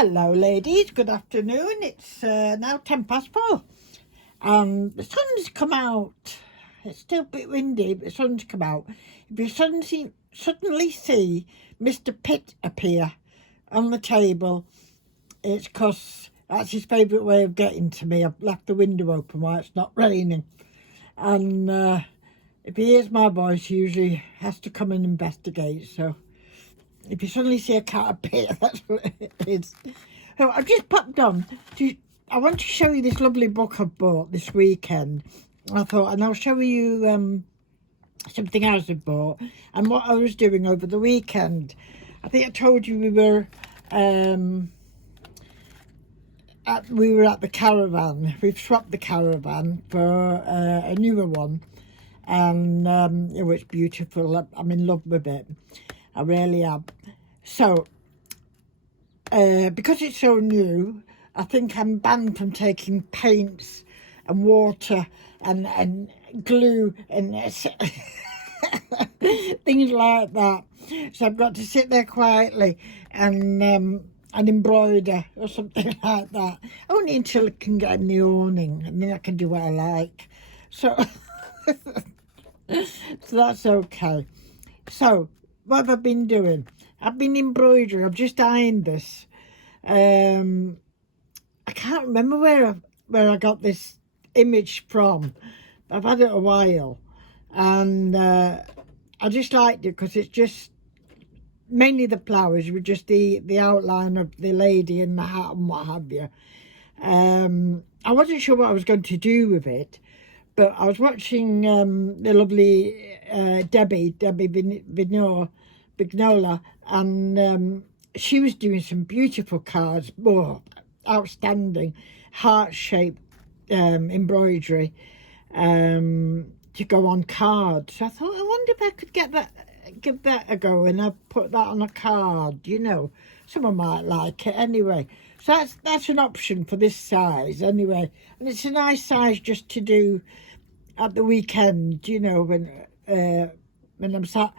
Hello ladies, good afternoon. It's now 4:10. The sun's come out. It's still a bit windy, but the sun's come out. If you suddenly see Mr. Pitt appear on the table, it's because that's his favourite way of getting to me. I've left the window open while it's not raining. And if he hears my voice, he usually has to come and investigate. So if you suddenly see a cat appear, that's what it is. So I've just popped on I want to show you this lovely book I've bought this weekend. I thought, and I'll show you something else I've bought and what I was doing over the weekend. I think I told you we were at the caravan. We've swapped the caravan for a newer one, and it was beautiful. I'm in love with it. I really am. So, because it's so new, I think I'm banned from taking paints and water and glue and things like that. So I've got to sit there quietly and embroider or something like that. Only until I can get in the awning, and then I can do what I like. So, so that's okay. So, what have I been doing? I've been embroidering. I've just ironed this. I can't remember where I got this image from. I've had it a while, and I just liked it because it's just mainly the flowers with just the outline of the lady in the hat and what have you. I wasn't sure what I was going to do with it, but I was watching the lovely Debbie Vignola, and she was doing some beautiful cards, outstanding heart-shaped embroidery to go on cards. So I thought, I wonder if I could give that a go, and I put that on a card. You know, someone might like it anyway. So that's an option for this size anyway, and it's a nice size just to do at the weekend. You know, when I'm sat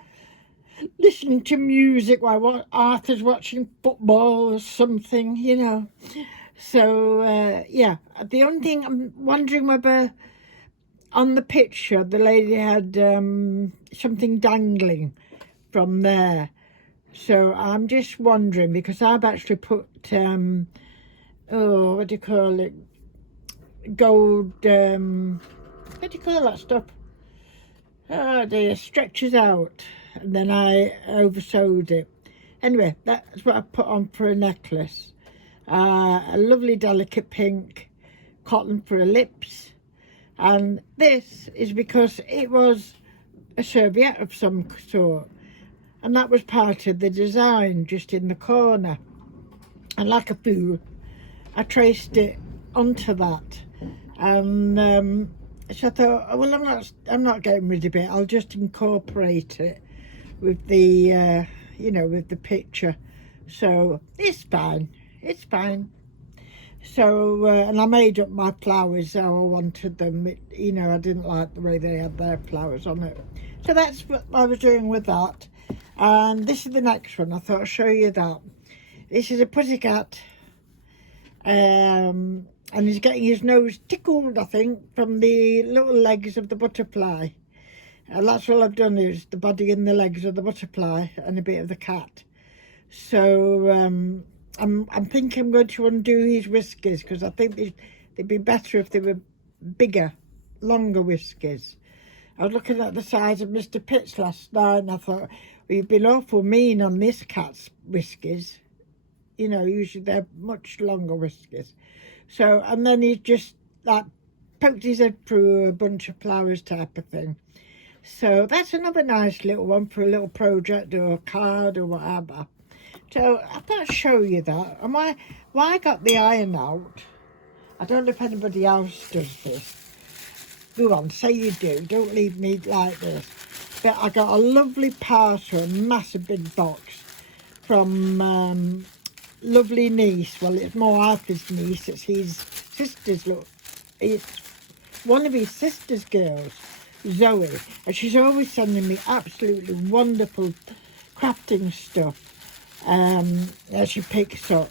listening to music while Arthur's watching football or something, you know. So, yeah, the only thing I'm wondering whether on the picture the lady had something dangling from there. So I'm just wondering, because I've actually put, what do you call it, gold, what do you call that stuff? Oh dear, stretches out, and then I oversewed it. Anyway, that's what I put on for a necklace. A lovely delicate pink cotton for her lips, and this is because it was a serviette of some sort, and that was part of the design just in the corner, and like a fool I traced it onto that, and so I thought, oh, well, I'm not getting rid of it. I'll just incorporate it with the, you know, with the picture. So it's fine. It's fine. So, and I made up my flowers how I wanted them. You know, I didn't like the way they had their flowers on it. So that's what I was doing with that. And this is the next one. I thought I'd show you that. This is a pussycat. And he's getting his nose tickled, I think, from the little legs of the butterfly. And that's all I've done, is the body and the legs of the butterfly and a bit of the cat. So I'm thinking I'm going to undo his whiskers, because I think they'd be better if they were bigger, longer whiskers. I was looking at the size of Mr. Pitt's last night, and I thought, well, you've been awful mean on this cat's whiskers. You know, usually they're much longer whiskers. So, and then he just like poked his head through a bunch of flowers type of thing. So that's another nice little one for a little project or a card or whatever. So I thought I'd show you that. And why I got the iron out, I don't know if anybody else does this. Go on, say you do. Don't leave me like this. But I got a lovely parcel, a massive big box from lovely niece. Well, it's more Arthur's niece. It's his sister's. Look, it's one of his sister's girls, Zoe, and she's always sending me absolutely wonderful crafting stuff that she picks up.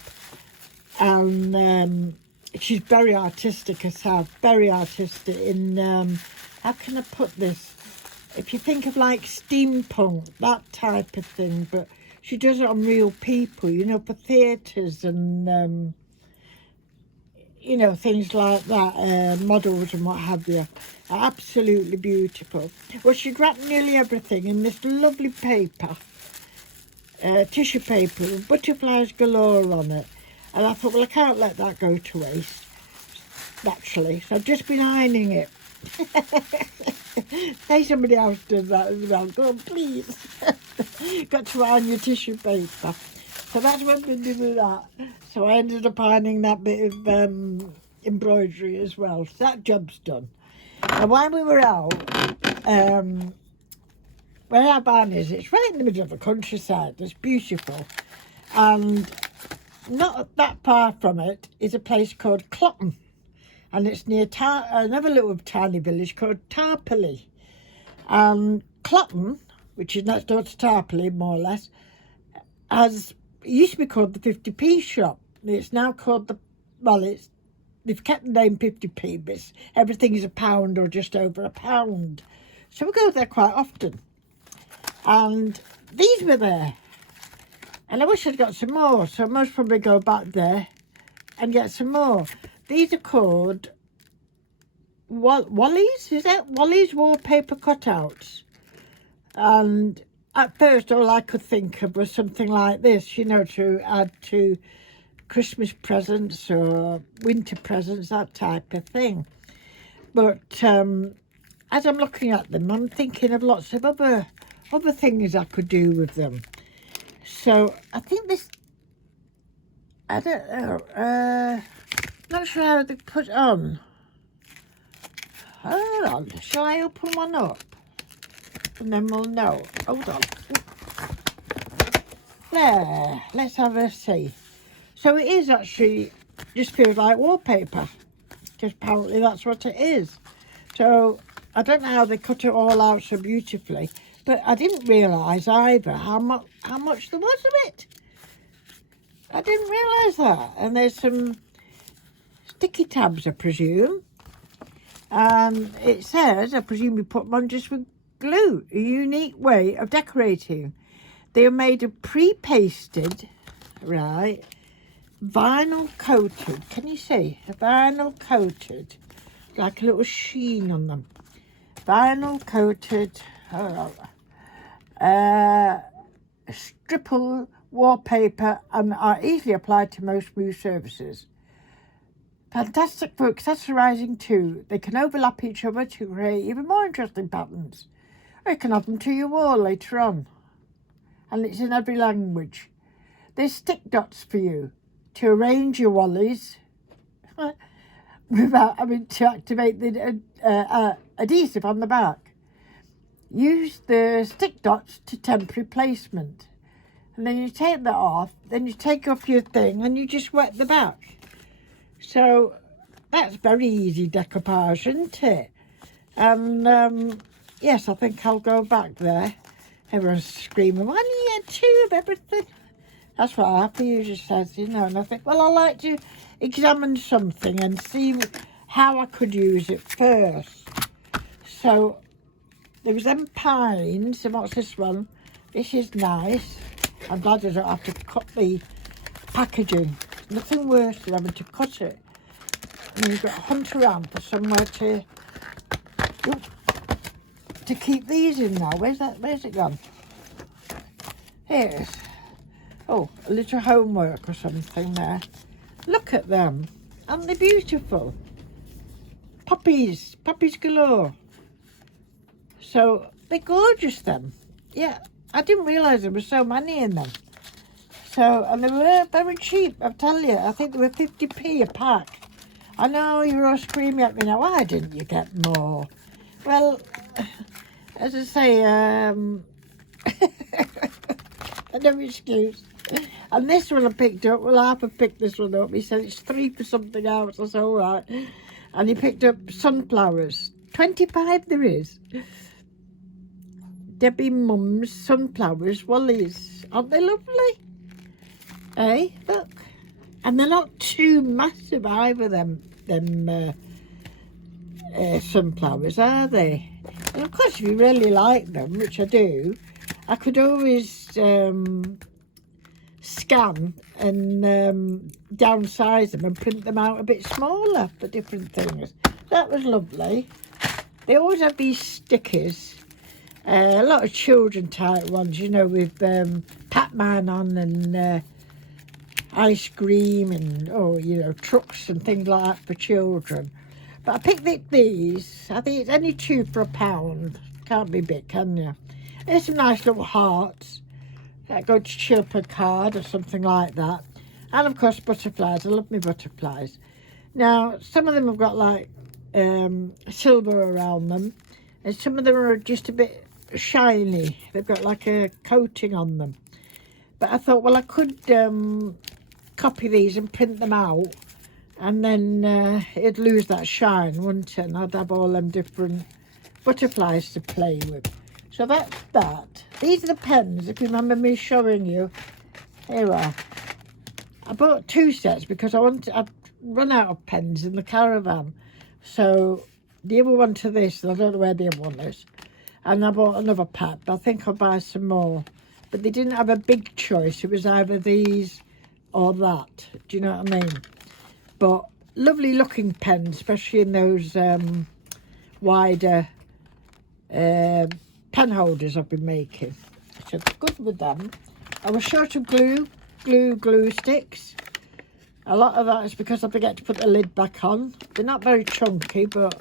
and she's very artistic herself, very artistic in, how can I put this? If you think of like steampunk, that type of thing, but she does it on real people, you know, for theatres and, you know, things like that, models and what have you. Absolutely beautiful. Well, she'd wrapped nearly everything in this lovely paper, tissue paper with butterflies galore on it. And I thought, well, I can't let that go to waste, naturally. So I've just been ironing it. Say somebody else does that as well. Go on, please. Got to iron your tissue paper. So that's what I've been doing with that. So I ended up ironing that bit of embroidery as well. So that job's done. And while we were out, where our barn is, it's right in the middle of the countryside. It's beautiful. And not that far from it is a place called Clotton. And it's near another little tiny village called Tarpley. And Clotton, which is next door to Tarpley, more or less, it used to be called the 50p shop. It's now called they've kept the name 50p, but everything is £1 or just over £1. So we go there quite often. And these were there. And I wish I'd got some more, so I must probably go back there and get some more. These are called Wally's, is it? Wally's wallpaper cutouts. And at first all I could think of was something like this, you know, to add to Christmas presents or winter presents, that type of thing. But as I'm looking at them, I'm thinking of lots of other things I could do with them. So I think this, I don't know, not sure how to put on. Hold on, shall I open one up? And then we'll know. Hold on. There, let's have a see. So it is actually, just feels like wallpaper. Because apparently that's what it is. So I don't know how they cut it all out so beautifully. But I didn't realise either how much there was of it. I didn't realise that. And there's some sticky tabs, I presume. It says, I presume you put them on just with glue. A unique way of decorating. They are made of pre-pasted, right, vinyl coated. Can you see? Vinyl coated. Like a little sheen on them. Vinyl coated. Stripple wallpaper and are easily applied to most smooth surfaces. Fantastic for accessorising too. They can overlap each other to create even more interesting patterns. Or you can add them to your wall later on. And it's in every language. There's stick dots for you to arrange your wallies without having to activate the adhesive on the back. Use the stick dots to temporary placement. And then you take that off, then you take off your thing and you just wet the back. So that's very easy decoupage, isn't it? And yes, I think I'll go back there. Everyone's screaming, why do you get two of everything? That's what Happy usually says, you know, and I think, well, I like to examine something and see how I could use it first. So there was them pines, and what's this one? This is nice. I'm glad I don't have to cut the packaging. Nothing worse than having to cut it. And then you've got to hunt around for somewhere to keep these in now. Where's it gone? Here it is. Oh, a little homework or something there. Look at them. Aren't they beautiful? Poppies galore. So they're gorgeous, them. Yeah, I didn't realise there were so many in them. So, and they were very cheap, I tell you. I think they were 50p a pack. I know you're all screaming at me now, why didn't you get more? Well, as I say, no excuse. And this one I picked up, well, Harper picked this one up. He said it's 3 for something else. I said, all right. And he picked up sunflowers. 25 there is. Debbie Mum's sunflowers, Wally's. Aren't they lovely? Eh? Look. And they're not too massive either, them sunflowers, are they? And of course, if you really like them, which I do, I could always scan and downsize them and print them out a bit smaller for different things. That was lovely. They always have these stickers, a lot of children type ones, you know, with Pac-Man on and ice cream and, oh, you know, trucks and things like that for children. But I picked up these. I think it's only two for £1. Can't be big, can you? There's some nice little hearts that go to chip a card or something like that. And of course butterflies. I love my butterflies. Now, some of them have got like silver around them, and some of them are just a bit shiny. They've got like a coating on them. But I thought, well, I could copy these and print them out, and then it'd lose that shine, wouldn't it? And I'd have all them different butterflies to play with. So that's that. These are the pens, if you remember me showing you. Here we are. I bought 2 sets because I'd run out of pens in the caravan. So the other one to this, and I don't know where the other one is. And I bought another pack, but I think I'll buy some more. But they didn't have a big choice. It was either these or that. Do you know what I mean? But lovely looking pens, especially in those wider pen holders I've been making. So good with them. I was short of glue sticks. A lot of that is because I forget to put the lid back on. They're not very chunky, but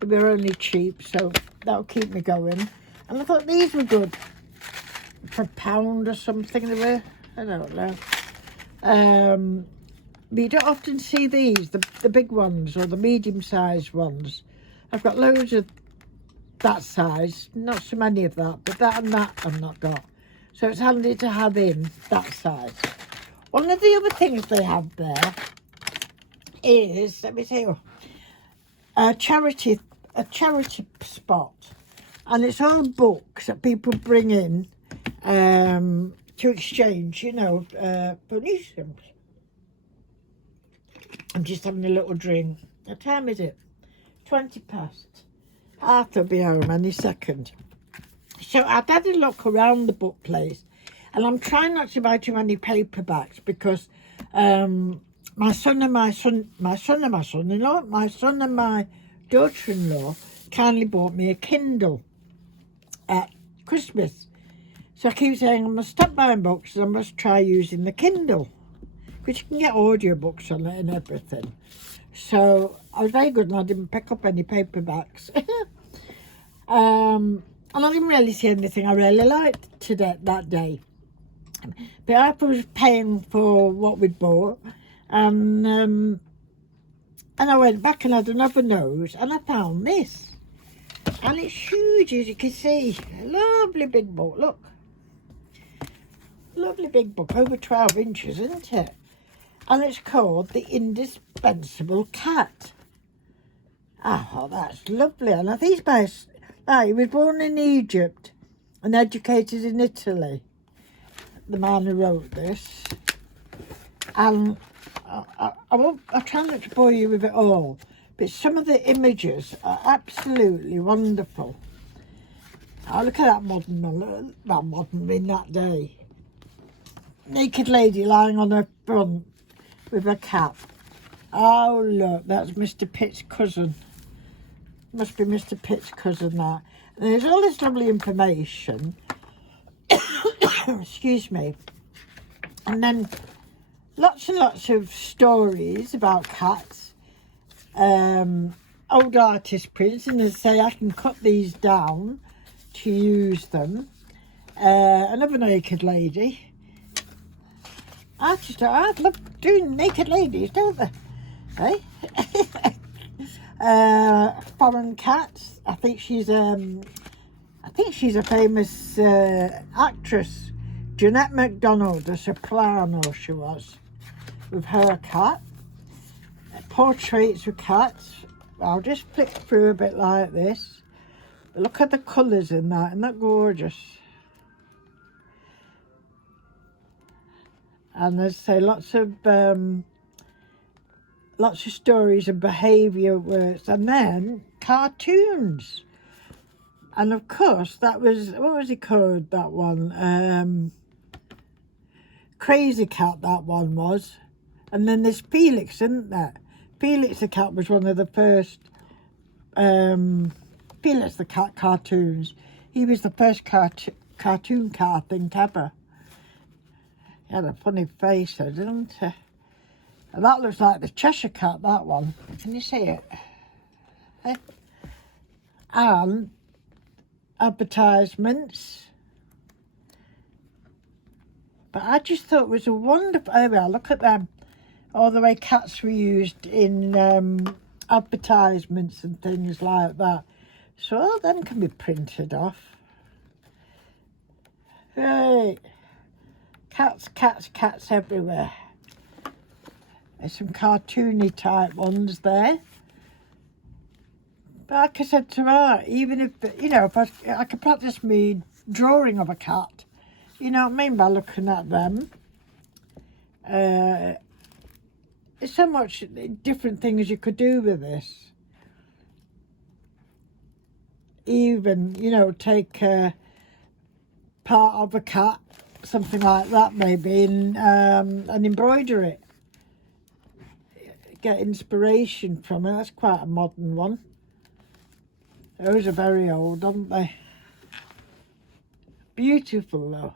they're only cheap, so that'll keep me going. And I thought these were good for £1 or something. They were, I don't know. But you don't often see these, the big ones or the medium-sized ones. I've got loads of that size, not so many of that, but that and that I've not got. So it's handy to have in that size. One of the other things they have there is, let me tell you, a charity spot, and it's all books that people bring in to exchange, you know, for museums. I'm just having a little drink. What time is it? 20 past. Arthur will be home any second. So I've had a look around the book place, and I'm trying not to buy too many paperbacks because my son and my daughter-in-law kindly bought me a Kindle at Christmas. So I keep saying I must stop buying books and I must try using the Kindle, because you can get audiobooks on it and everything. So I was very good and I didn't pick up any paperbacks. And I didn't really see anything I really liked that day. But I was paying for what we'd bought, and I went back and had another nose, and I found this. And it's huge, as you can see. A lovely big book, look. Lovely big book, over 12 inches, isn't it? And it's called The Indispensable Cat. Oh, that's lovely. And I think it's by... he was born in Egypt and educated in Italy, the man who wrote this. And I'll try not to bore you with it all, but some of the images are absolutely wonderful. Oh, look at that modern in that day. Naked lady lying on her front with a cap. Oh, look, that's Mr. Pitt's cousin. Must be Mr. Pitt's cousin, that. And there's all this lovely information. Excuse me. And then lots and lots of stories about cats. Old artist prints, and they say I can cut these down to use them. Another naked lady. Artists I love doing naked ladies, don't they? Hey? Foreign cat. I think she's a famous actress. Jeanette MacDonald, a soprano she was, with her cat. Portraits of cats. I'll just flick through a bit like this. Look at the colours in that. Isn't that gorgeous? and there's lots of stories of behaviour works, and then cartoons. And of course, that was, what was it called, that one? Crazy Cat, that one was. And then there's Felix, isn't there? Felix the Cat was one of the first Felix the Cat cartoons. He was the first cartoon cat, I think, ever. He had a funny face, though, didn't he? And that looks like the Cheshire Cat, that one. Can you see it? Eh? And advertisements. But I just thought it was a wonderful... Oh, well, look at them. All the way cats were used in advertisements and things like that. So all them can be printed off. Right. Cats, cats, cats everywhere. There's some cartoony type ones there. But like I said to her, even if, you know, if I could practice me drawing of a cat, you know what I mean, by looking at them. There's so much different things you could do with this. Even, you know, take part of a cat, something like that maybe, and embroider it. Get inspiration from it. That's quite a modern one. Those are very old, aren't they? Beautiful though.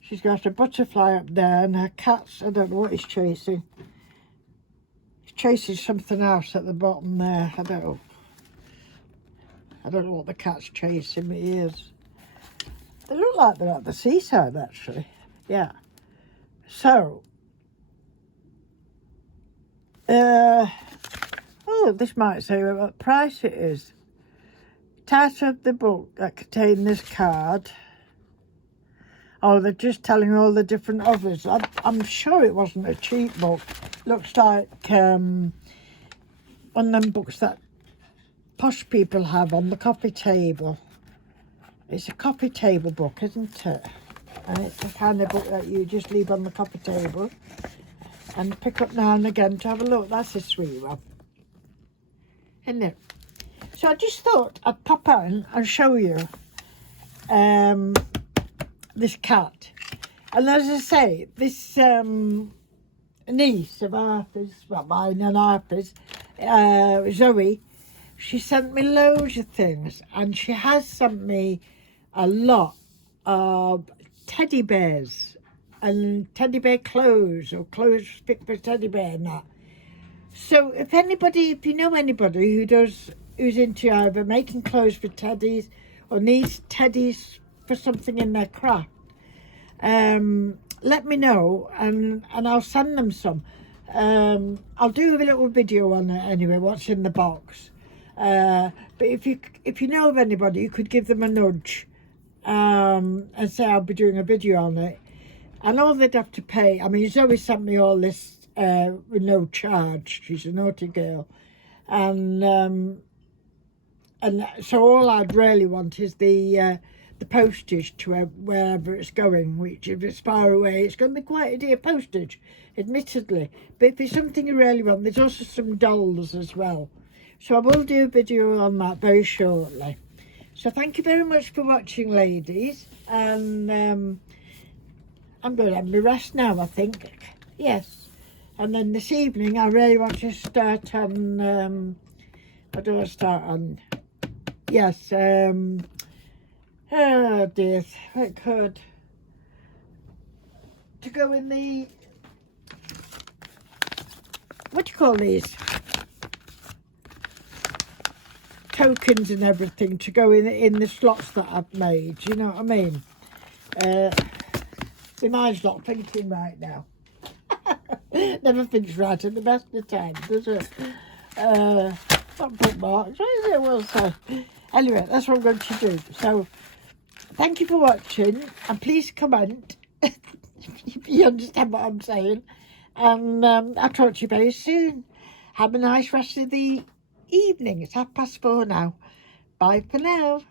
She's got a butterfly up there, and her cat's, I don't know what he's chasing. He's chasing something else at the bottom there. I don't know what the cat's chasing, but he is. They look like they're at the seaside, actually. Yeah. So, oh, this might say what price it is. Title of the book that contained this card. Oh, they're just telling all the different offers. I'm sure it wasn't a cheap book. Looks like one of them books that posh people have on the coffee table. It's a coffee table book, isn't it? And it's the kind of book that you just leave on the coffee table and pick up now and again to have a look. That's a sweet one, isn't it? So I just thought I'd pop on and show you this cat. And as I say, this niece of Arthur's, well, mine and Arthur's, Zoe, she sent me loads of things, and she has sent me a lot of teddy bears and teddy bear clothes, or clothes fit for teddy bear and that. So if you know anybody who's into either making clothes for teddies or needs teddies for something in their craft, let me know, and I'll send them some. I'll do a little video on it anyway, what's in the box. But if you know of anybody, you could give them a nudge and say I'll be doing a video on it. And all they'd have to pay, I mean, Zoe sent me all this with no charge. She's a naughty girl. And so all I'd really want is the postage to wherever it's going, which if it's far away, it's going to be quite a dear postage, admittedly. But if it's something you really want, there's also some dolls as well. So I will do a video on that very shortly. So thank you very much for watching, ladies. And I'm going to have my rest now, I think. Yes. And then this evening, I really want to start on... what do I start on? Yes. Oh dear. It could. To go in the... What do you call these? Tokens and everything to go in the slots that I've made, you know what I mean? My mind's not thinking right now. Never thinks right at the best of times, does it? Not bookmarks, what is it? Well, so anyway, that's what I'm going to do. So thank you for watching, and please comment if you understand what I'm saying, and I'll talk to you very soon. Have a nice rest of the evening. It's 4:30 now. Bye for now.